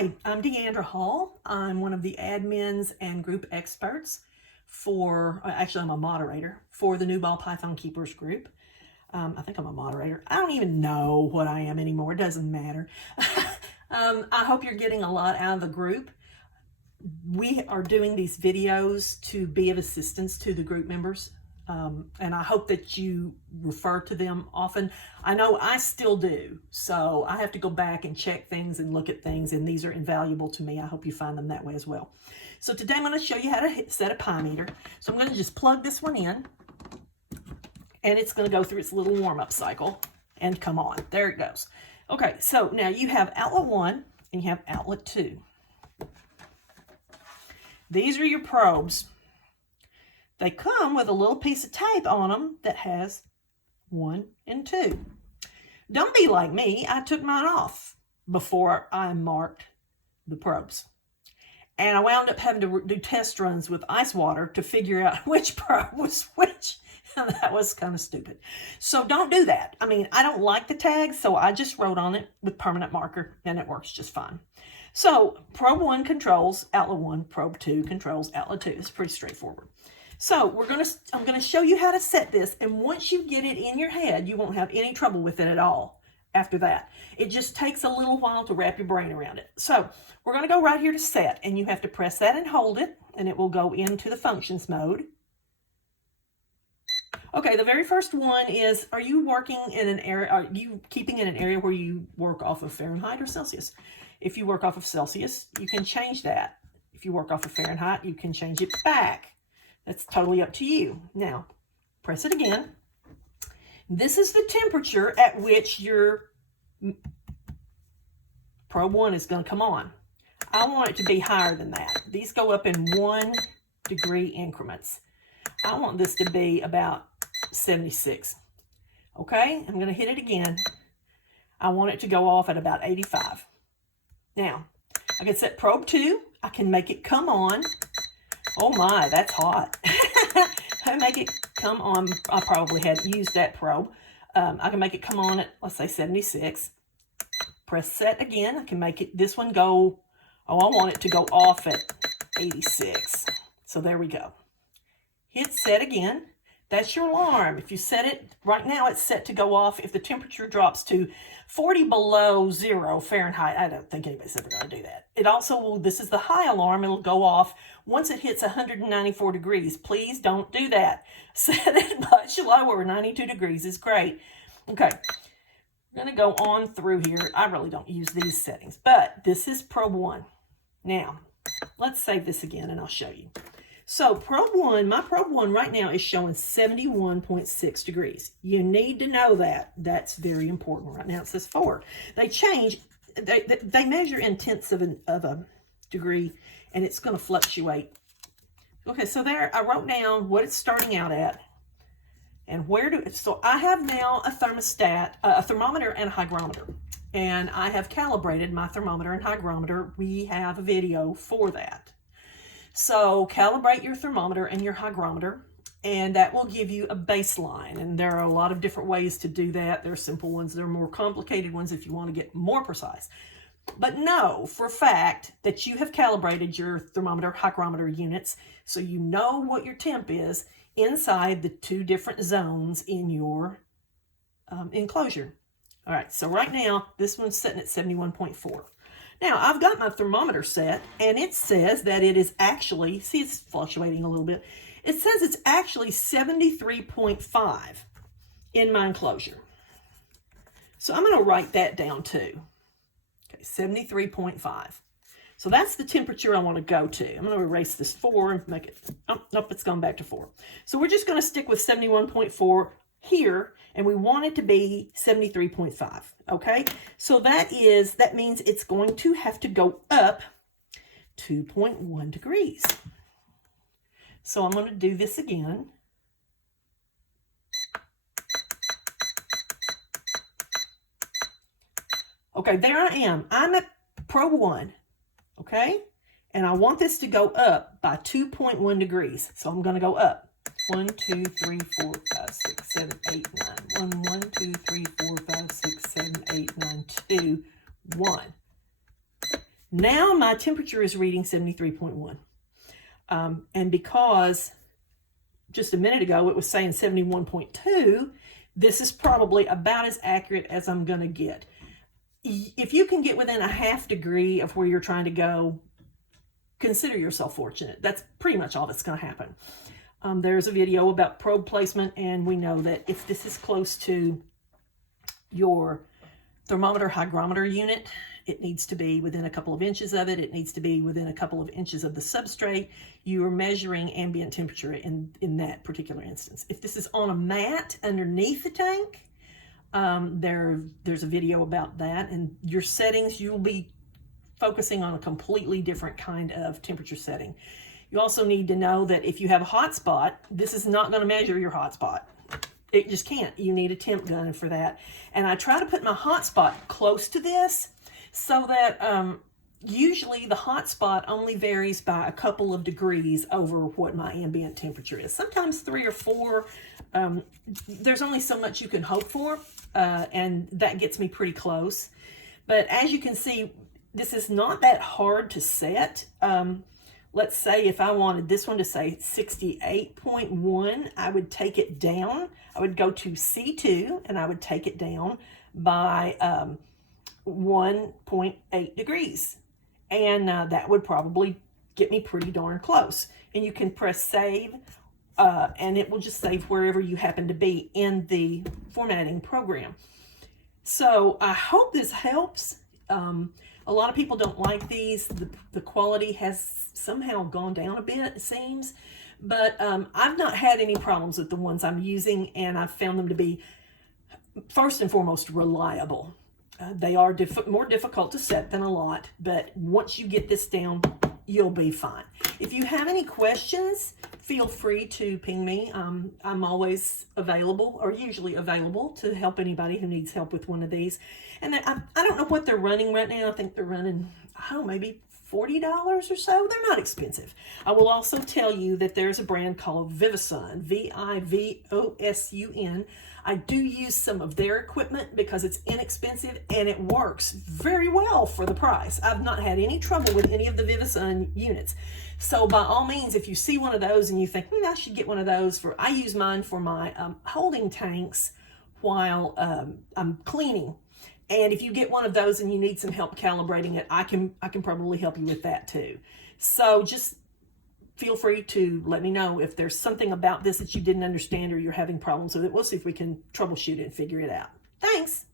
Hi, I'm Deanndra Hall. I'm one of the admins and group experts for, actually I'm a moderator for the New Ball Python Keepers group. I think I'm a moderator. I don't even know what I am anymore. It doesn't matter. I hope you're getting a lot out of the group. We are doing these videos to be of assistance to the group members. And I hope that you refer to them often. I know I still do, so I have to go back and check things and look at things, and these are invaluable to me. I hope you find them that way as well. So today I'm going to show you how to set a Pymeter. So I'm going to just plug this one in, and it's going to go through its little warm-up cycle and come on. There it goes. Okay, so now you have outlet 1 and you have outlet 2. These are your probes. They come with a little piece of tape on them that has 1 and 2. Don't be like me. I took mine off before I marked the probes. And I wound up having to do test runs with ice water to figure out which probe was which. And that was kind of stupid. So don't do that. I mean, I don't like the tag, so I just wrote on it with permanent marker, and it works just fine. So probe 1 controls outlet 1, probe 2 controls outlet 2. It's pretty straightforward. So I'm gonna show you how to set this, and once you get it in your head, you won't have any trouble with it at all after that. It just takes a little while to wrap your brain around it. So we're gonna go right here to set, and you have to press that and hold it, and it will go into the functions mode. Okay, the very first one is, are you working in an area, are you keeping in an area where you work off of Fahrenheit or Celsius? If you work off of Celsius, you can change that. If you work off of Fahrenheit, you can change it back. That's totally up to you. Now, press it again. This is the temperature at which your probe 1 is going to come on. I want it to be higher than that. These go up in 1 degree increments. I want this to be about 76. Okay, I'm going to hit it again. I want it to go off at about 85. Now, I can set probe 2. I can make it come on. Oh my, that's hot. I make it come on. I probably had used that probe. I can make it come on at, let's say, 76. Press set again. I can make it, this one go, I want it to go off at 86. So there we go. Hit set again. That's your alarm. If you set it, right now it's set to go off if the temperature drops to 40 below 0 Fahrenheit. I don't think anybody's ever going to do that. It also will, this is the high alarm. It'll go off once it hits 194 degrees. Please don't do that. Set it much lower. 92 degrees is great. Okay, we're going to go on through here. I really don't use these settings, but this is probe 1. Now, let's save this again and I'll show you. So probe 1, my probe 1 right now is showing 71.6 degrees. You need to know that. That's very important. Right now it says 4. They change, they measure in tenths of a degree, and it's going to fluctuate. Okay, so there I wrote down what it's starting out at. And so I have now a thermostat, a thermometer and a hygrometer. And I have calibrated my thermometer and hygrometer. We have a video for that. So calibrate your thermometer and your hygrometer, and that will give you a baseline. And there are a lot of different ways to do that. There are simple ones. There are more complicated ones if you want to get more precise. But know for a fact that you have calibrated your thermometer, hygrometer units, so you know what your temp is inside the 2 different zones in your enclosure. All right, so right now, this one's sitting at 71.4. Now, I've got my thermometer set, and it says that it is actually, see, it's fluctuating a little bit. It says it's actually 73.5 in my enclosure. So I'm going to write that down too. Okay, 73.5. So that's the temperature I want to go to. I'm going to erase this 4 and make it, oh, nope, it's gone back to 4. So we're just going to stick with 71.4 here, and we want it to be 73.5, okay? So that means it's going to have to go up 2.1 degrees. So I'm going to do this again. Okay, there I am. I'm at probe 1, okay? And I want this to go up by 2.1 degrees. So I'm going to go up. 1, 2, 3, 4, 5, 6, 7, 8, 9. 1, 1, 2, 3, 4, 5, 6, 7, 8, 9, 2, 1. Now my temperature is reading 73.1. And because just a minute ago it was saying 71.2, this is probably about as accurate as I'm going to get. If you can get within a ½ degree of where you're trying to go, consider yourself fortunate. That's pretty much all that's going to happen. There's a video about probe placement, and we know that if this is close to your thermometer hygrometer unit, it needs to be within a couple of inches of it. It needs to be within a couple of inches of the substrate. You are measuring ambient temperature in that particular instance. If this is on a mat underneath the tank, there's a video about that, and your settings, you'll be focusing on a completely different kind of temperature setting. You also need to know that if you have a hot spot, this is not going to measure your hot spot. It just can't. You need a temp gun for that. And I try to put my hot spot close to this so that usually the hot spot only varies by a couple of degrees over what my ambient temperature is. Sometimes 3 or 4. There's only so much you can hope for, and that gets me pretty close. But as you can see, this is not that hard to set. Let's say if I wanted this one to say 68.1, I would take it down. I would go to C2 and I would take it down by 1.8 degrees. And that would probably get me pretty darn close. And you can press save and it will just save wherever you happen to be in the formatting program. So I hope this helps. A lot of people don't like these. The quality has somehow gone down a bit, it seems. But I've not had any problems with the ones I'm using, and I've found them to be, first and foremost, reliable. They are more difficult to set than a lot, but once you get this down, you'll be fine. If you have any questions, feel free to ping me. I'm always available, or usually available, to help anybody who needs help with one of these. And I don't know what they're running right now. I think they're running, I don't know, maybe $40 or so. They're not expensive. I will also tell you that there's a brand called Vivosun, Vivosun. I do use some of their equipment because it's inexpensive and it works very well for the price. I've not had any trouble with any of the Vivosun units. So by all means, if you see one of those and you think, I should get one of those, I use mine for my holding tanks while I'm cleaning. And if you get one of those and you need some help calibrating it, I can probably help you with that too. So just feel free to let me know if there's something about this that you didn't understand or you're having problems with it. We'll see if we can troubleshoot it and figure it out. Thanks.